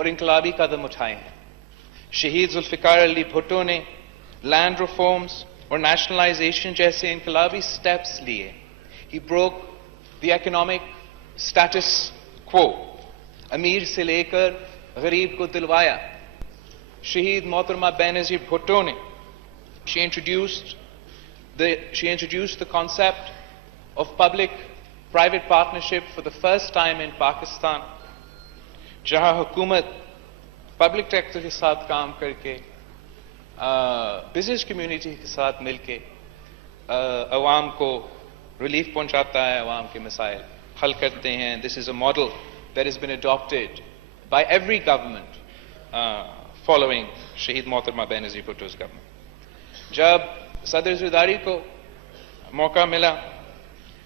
और इनकलाबी कदम उठाए हैं। शहीद जुल्फिकार अली भुट्टो ने लैंड रिफॉर्म्स और नेशनलाइजेशन जैसे इनकलाबी स्टेप्स लिए। He broke the economic status quo. अमीर से लेकर गरीब को दिलवाया। शहीद मोहतरमा बेनज़ीर भुट्टो ने she introduced the concept of public-private partnership for the first time in Pakistan, जहां हुकूमत पब्लिक सेक्टर के साथ काम करके बिजनेस कम्युनिटी के साथ मिलके अवाम को रिलीफ पहुंचाता है, अवाम के मसाइल हल करते हैं. This is a model that has been adopted by every government following Shaheed Mohtरमा Benazir Bhutto's government. जब सदर ज़रदारी को मौका मिला,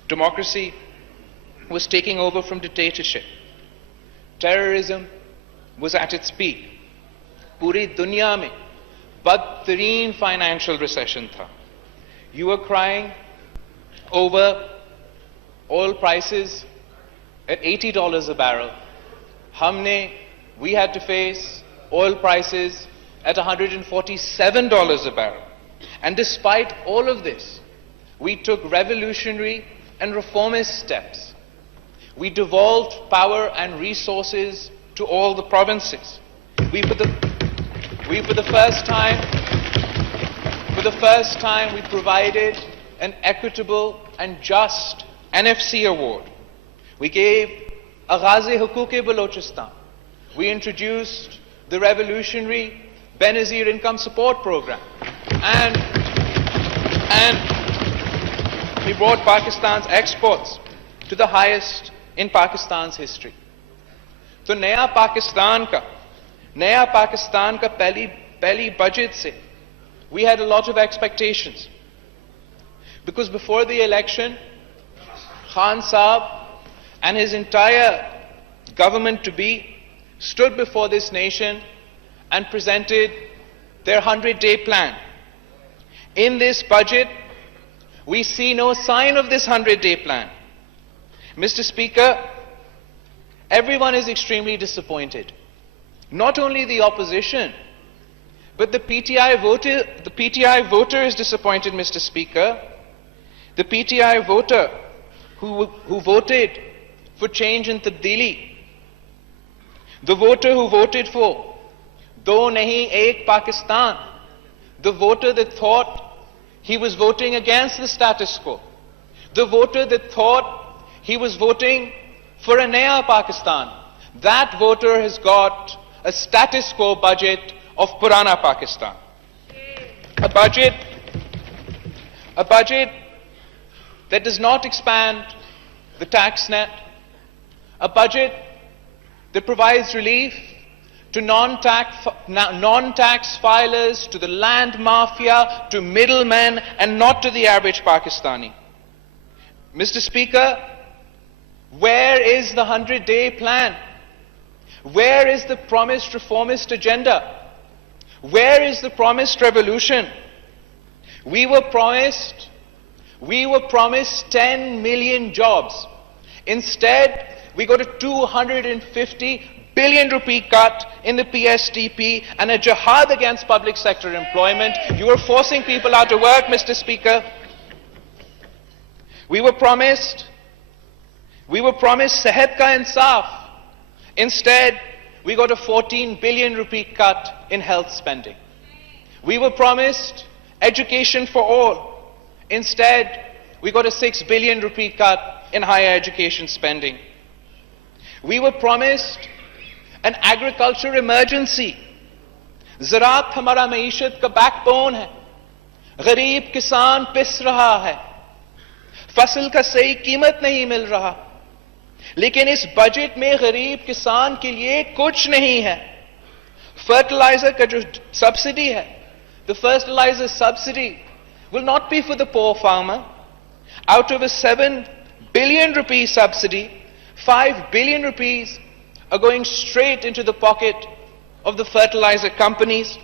democracy was taking over from dictatorship. Terrorism was at its peak. पूरी दुनिया में बदतरीन financial recession था. You were crying over oil prices at $80 a barrel. We had to face oil prices at $147 a barrel. And despite all of this, we took revolutionary and reformist steps. We devolved power and resources to all the provinces. We for the first time we provided an equitable and just NFC award. We gave Aghazi Hukuk-e-Balochistan. We introduced the revolutionary Benazir Income Support Program. And we brought Pakistan's exports to the highest in Pakistan's history. So नया पाकिस्तान का पहली budget से we had a lot of expectations. Because before the election, Khan Saab and his entire government-to-be stood before this nation and presented their 100-day plan. In this budget, we see no sign of this 100-day plan. Mr. Speaker, everyone is extremely disappointed. Not only the opposition, but the PTI voter is disappointed, Mr. Speaker. The PTI voter who voted for change in Tabdili, the voter who voted for Do Nahi Ek Pakistan, the voter that thought he was voting against the status quo, the voter that thought he was voting for a Naya Pakistan, that voter has got a status quo budget of Purana Pakistan. A budget that does not expand the tax net, a budget that provides relief to non-tax filers, to the land mafia, to middlemen, and not to the average Pakistani. Mr. Speaker, where is the 100-day plan? Where is the promised reformist agenda? Where is the promised revolution? We were promised 10 million jobs. Instead, we got a 250 billion rupee cut in the PSDP and a jihad against public sector employment. You are forcing people out of work, Mr. Speaker. We were promised Sehat ka insaf. Instead, we got a 14 billion rupee cut in health spending. We were promised education for all. Instead, we got a 6 billion rupee cut in higher education spending. We were promised an agriculture emergency. Zaraat hamara maishat ka backbone hai. Gareeb kisan pis raha hai. Fasl ka sahi कीमत नहीं मिल रहा. लेकिन इस budget में गरीब किसान के लिए कुछ नहीं है. फर्टिलाइजर का जो सब्सिडी है, the fertilizer subsidy will not be for the poor farmer. Out of a 7 billion rupee subsidy, 5 billion rupees are going straight into the pocket of the fertilizer companies.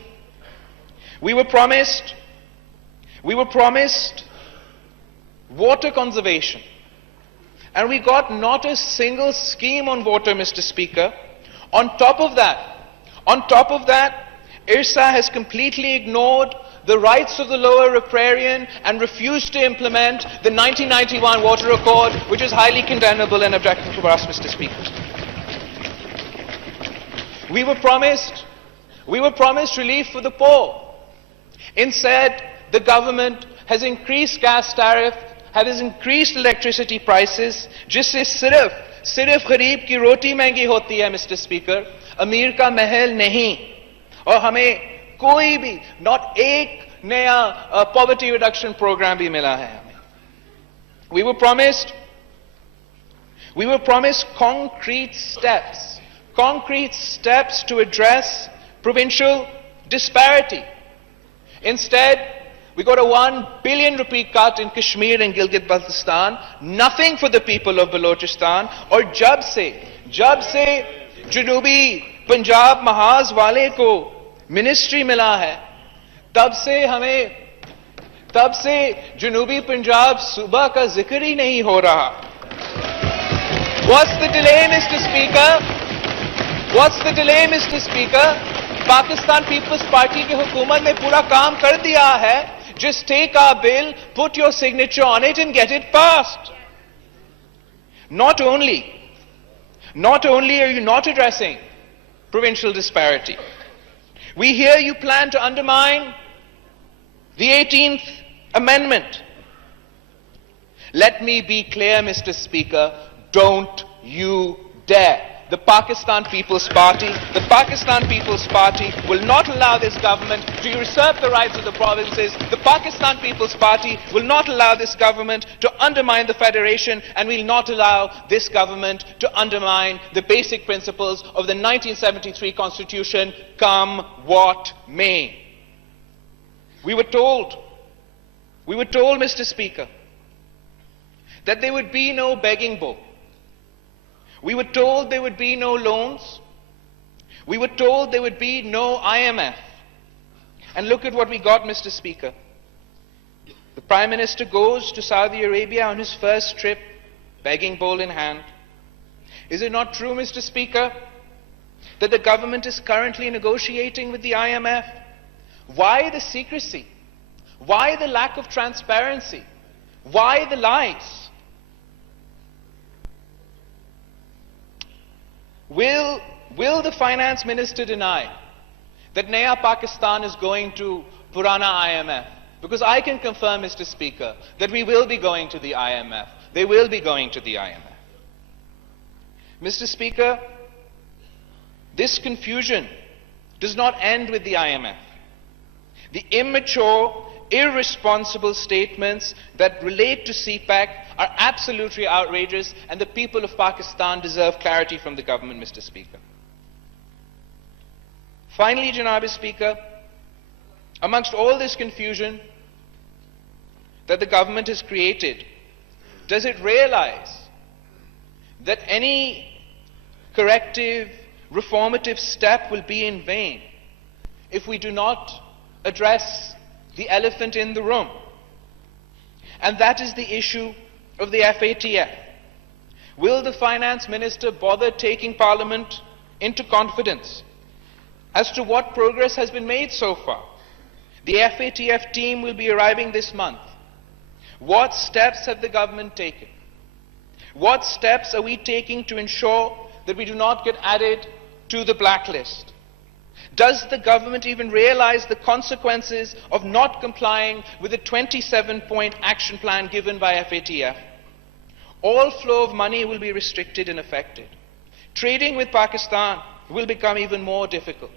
We were promised water conservation. And we got not a single scheme on water, Mr. Speaker. On top of that, On top of that, IRSA has completely ignored the rights of the lower riparian and refused to implement the 1991 Water Accord, which is highly condemnable and objectionable to us, Mr. Speaker. We were promised relief for the poor. Instead, the government has increased gas tariff, has increased electricity prices, जिससे सिर्फ गरीब की रोटी महंगी होती है, Mr. Speaker, अमीर का महल नहीं. और हमें कोई भी, not एक नया poverty reduction program भी मिला है हमें. We were promised concrete steps to address provincial disparity. Instead, we got a 1 billion rupee cut in Kashmir and Gilgit-Baltistan, nothing for the people of Balochistan. और जब से जनूबी पंजाब महाज वाले को मिनिस्ट्री मिला है, तब से जनूबी पंजाब सूबा का जिक्र ही नहीं हो रहा. What's the delay, Mr. Speaker? Pakistan People's Party की हुकूमत ने पूरा काम कर दिया है. Just take our bill, put your signature on it and get it passed. Not only are you not addressing provincial disparity, we hear you plan to undermine the 18th Amendment. Let me be clear, Mr. Speaker, don't you dare. The Pakistan People's Party will not allow this government to usurp the rights of the provinces. The Pakistan People's Party will not allow this government to undermine the federation, and will not allow this government to undermine the basic principles of the 1973 Constitution, come what may. We were told, Mr. Speaker, that there would be no begging bowl. We were told there would be no loans. We were told there would be no IMF. And look at what we got, Mr. Speaker. The Prime Minister goes to Saudi Arabia on his first trip, begging bowl in hand. Is it not true, Mr. Speaker, that the government is currently negotiating with the IMF? Why the secrecy? Why the lack of transparency? Why the lies? Will the Finance Minister deny that Naya Pakistan is going to Purana IMF? Because I can confirm, Mr. Speaker, that we will be going to the IMF. They will be going to the IMF. Mr. Speaker, this confusion does not end with the IMF. The immature, irresponsible statements that relate to CPAC are absolutely outrageous, and the people of Pakistan deserve clarity from the government, Mr. Speaker. Finally, Janab Speaker, amongst all this confusion that the government has created, does it realize that any corrective, reformative step will be in vain if we do not address the elephant in the room? And that is the issue of the FATF. Will the Finance Minister bother taking Parliament into confidence as to what progress has been made so far? The FATF team will be arriving this month. What steps have the government taken? What steps are we taking to ensure that we do not get added to the blacklist? Does the government even realize the consequences of not complying with the 27-point action plan given by FATF? All flow of money will be restricted and affected. Trading with Pakistan will become even more difficult.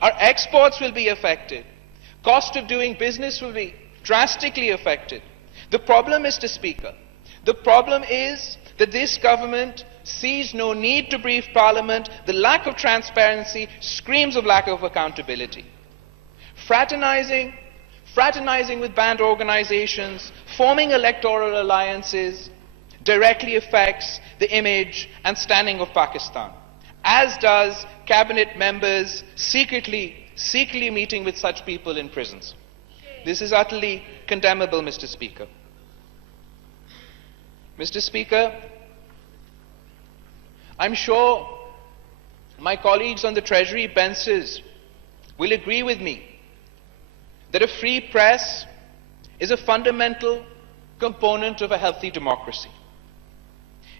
Our exports will be affected. Cost of doing business will be drastically affected. The problem, Mr. Speaker, the problem is that this government sees no need to brief Parliament. The lack of transparency screams of lack of accountability. Fraternizing with banned organizations, forming electoral alliances directly affects the image and standing of Pakistan, as does cabinet members secretly meeting with such people in prisons. This is utterly condemnable, Mr. Speaker. Mr. Speaker, I'm sure my colleagues on the Treasury benches will agree with me that a free press is a fundamental component of a healthy democracy.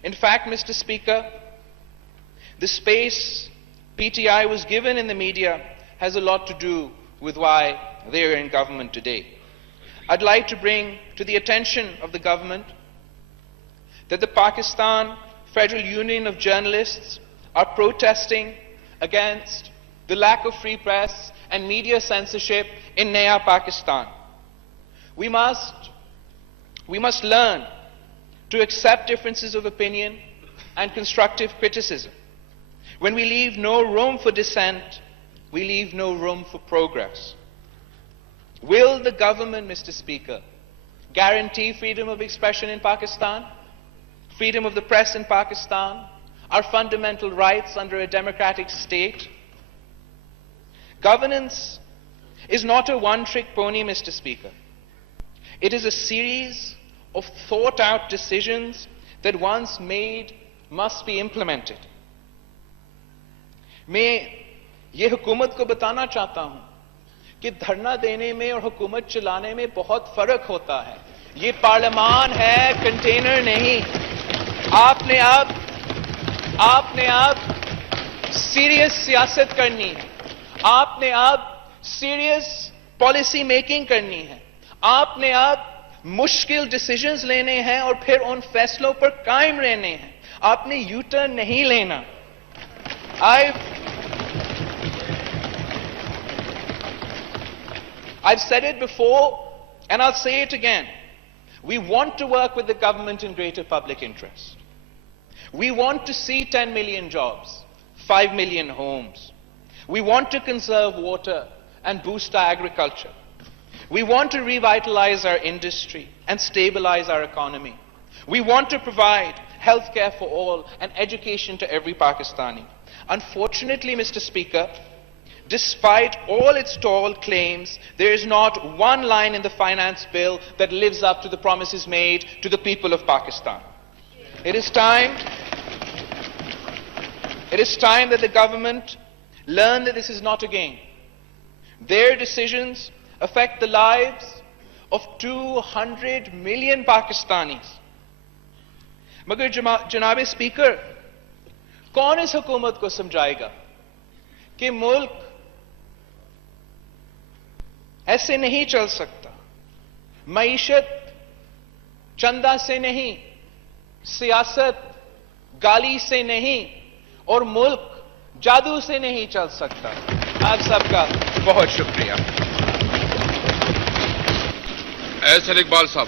In fact, Mr. Speaker, the space PTI was given in the media has a lot to do with why they are in government today. I'd like to bring to the attention of the government that the Pakistan Federal Union of Journalists are protesting against the lack of free press and media censorship in Naya Pakistan. We must learn to accept differences of opinion and constructive criticism. When we leave no room for dissent, we leave no room for progress. Will the government, Mr. Speaker, guarantee freedom of expression in Pakistan, freedom of the press in Pakistan, our fundamental rights under a democratic state? Governance is not a one-trick pony, Mr. Speaker. It is a series of thought-out decisions that once made must be implemented. मैं ये हुकूमत को बताना चाहता हूं कि धरना देने में और हुकूमत चलाने में बहुत फर्क होता है. ये पार्लियामान है, कंटेनर नहीं. आपने अब सीरियस सियासत करनी है. आपने अब सीरियस पॉलिसी मेकिंग करनी है. आपने अब मुश्किल डिसीजंस लेने हैं और फिर उन फैसलों पर कायम रहने हैं. आपने यू टर्न नहीं लेना. I've said it before and I'll say it again. We want to work with the government in greater public interest. We want to see 10 million jobs, 5 million homes. We want to conserve water and boost our agriculture. We want to revitalize our industry and stabilize our economy. We want to provide healthcare for all and education to every Pakistani. Unfortunately, Mr. Speaker, despite all its tall claims, there is not one line in the finance bill that lives up to the promises made to the people of Pakistan. It is time that the government learn that this is not a game. Their decisions affect the lives of 200 million Pakistanis. मगर जनाब speaker, कौन इस हुकूमत को समझाएगा कि मुल्क ऐसे नहीं चल सकता. मईशत चंदा से नहीं, सियासत गाली से नहीं और मुल्क जादू से नहीं चल सकता. आप सबका बहुत शुक्रिया. सदीक बाल साहब.